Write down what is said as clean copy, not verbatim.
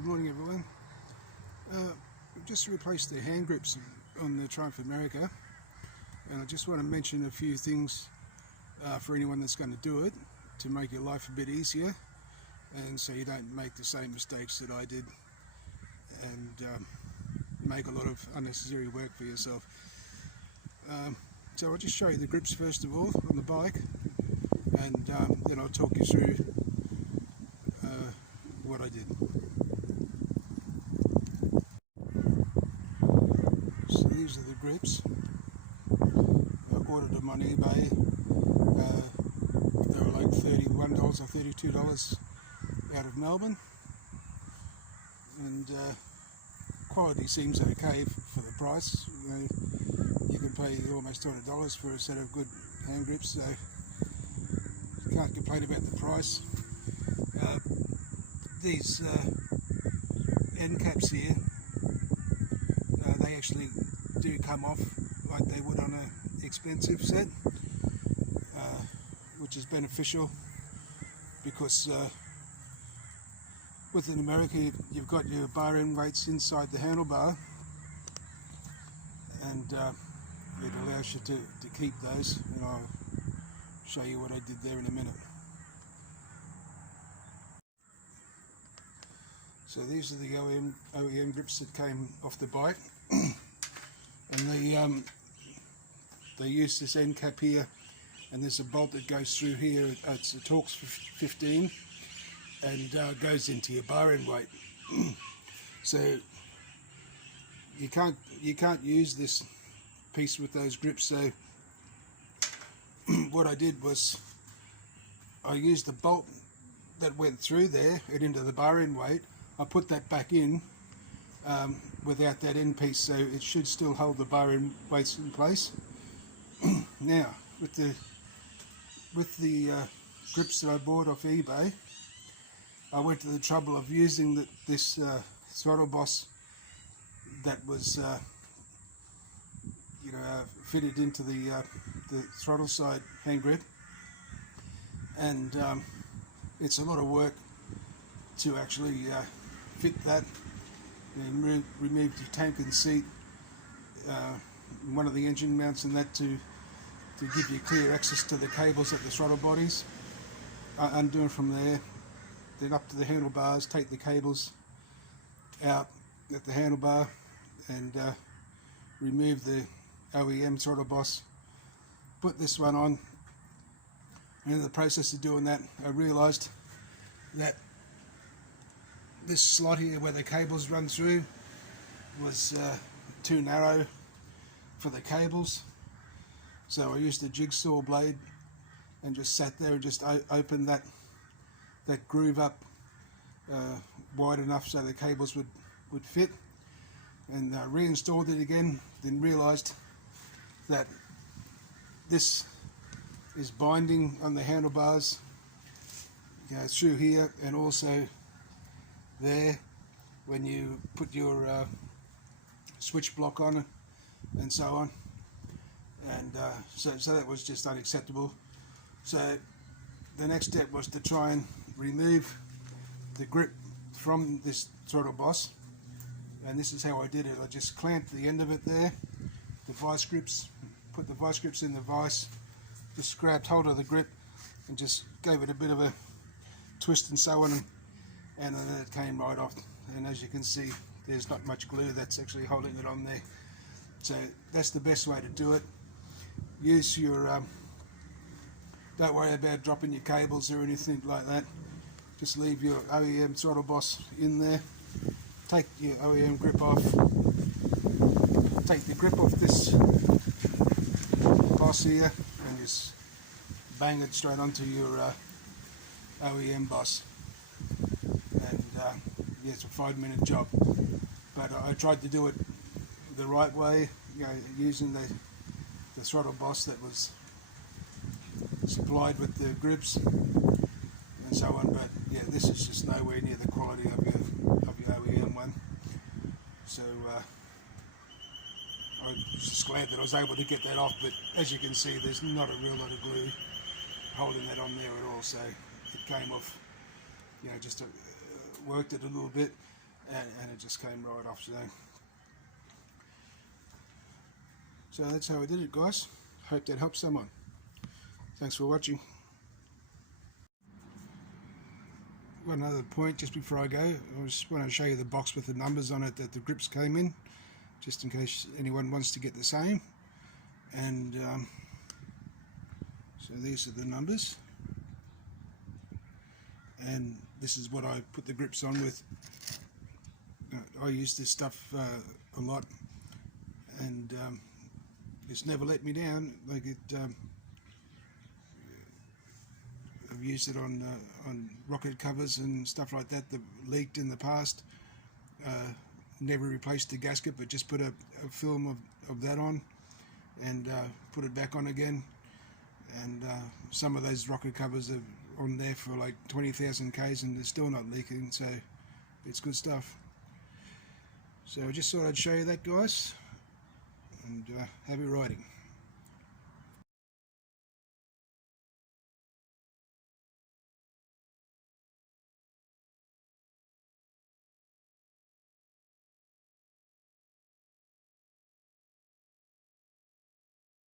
Good morning, everyone. We've just replaced the hand grips on the Triumph America, and I just want to mention a few things for anyone that's going to do it to make your life a bit easier, and so you don't make the same mistakes that I did and make a lot of unnecessary work for yourself. So I'll just show you the grips first of all on the bike, and then I'll talk you through what I did. So these are the grips. I ordered them on eBay. They were like $31 or $32 out of Melbourne, and quality seems okay for the price. You can pay almost $200 for a set of good hand grips, so you can't complain about the price. These end caps here, they actually do come off like they would on an expensive set, which is beneficial because within America you've got your bar end weights inside the handlebar, and it allows you to keep those, and I'll show you what I did there in a minute. So these are the OEM grips that came off the bike, and they use this end cap here, and there's a bolt that goes through here. It's a Torx 15, and goes into your bar end weight. So you can't use this piece with those grips. So what I did was I used the bolt that went through there and into the bar end weight. I put that back in without that end piece, so it should still hold the bar end weights in place. Now, with the grips that I bought off eBay, I went to the trouble of using this Throttle Boss that was fitted into the throttle side hand grip, and it's a lot of work to actually fit that, and remove the tank and seat, one of the engine mounts and that to give you clear access to the cables at the throttle bodies. Undo it from there, then up to the handlebars, take the cables out at the handlebar, and remove the OEM Throttle Boss, put this one on, and in the process of doing that I realised that this slot here where the cables run through was too narrow for the cables, so I used a jigsaw blade and just sat there and just opened that groove up wide enough so the cables would fit, and reinstalled it again, then realised that this is binding on the handlebars, through here and also there when you put your switch block on it and so on, and so that was just unacceptable. So the next step was to try and remove the grip from this Throttle Boss, and this is how I did it. I just clamped the end of it there, the vice grips, put the vice grips in the vice, just grabbed hold of the grip and just gave it a bit of a twist and so on, and then it came right off. And as you can see, there's not much glue that's actually holding it on there. So that's the best way to do it. Use your don't worry about dropping your cables or anything like that. Just leave your OEM Throttle Boss in there. Take your OEM grip off. Take the grip off this boss here and just bang it straight onto your OEM boss. And yeah, it's a 5-minute job. But I tried to do it the right way, using the Throttle Boss that was supplied with the grips and so on. But yeah, this is just nowhere near the quality of your OEM one. So I'm just glad that I was able to get that off. But as you can see, there's not a real lot of glue holding that on there at all. So it came off, just worked it a little bit. and it just came right off. So that's how we did it, guys. Hope that helps someone. Thanks for watching. One other point just before I go, I just want to show you the box with the numbers on it that the grips came in, just in case anyone wants to get the same. And so these are the numbers, and this is what I put the grips on with. I use this stuff a lot, and it's never let me down. Like I've used it on rocket covers and stuff like that that leaked in the past. Never replaced the gasket, but just put a film of that on and put it back on again. And some of those rocket covers are on there for like 20,000 Ks and they're still not leaking, so it's good stuff. So I just thought I'd show you that, guys, and happy riding.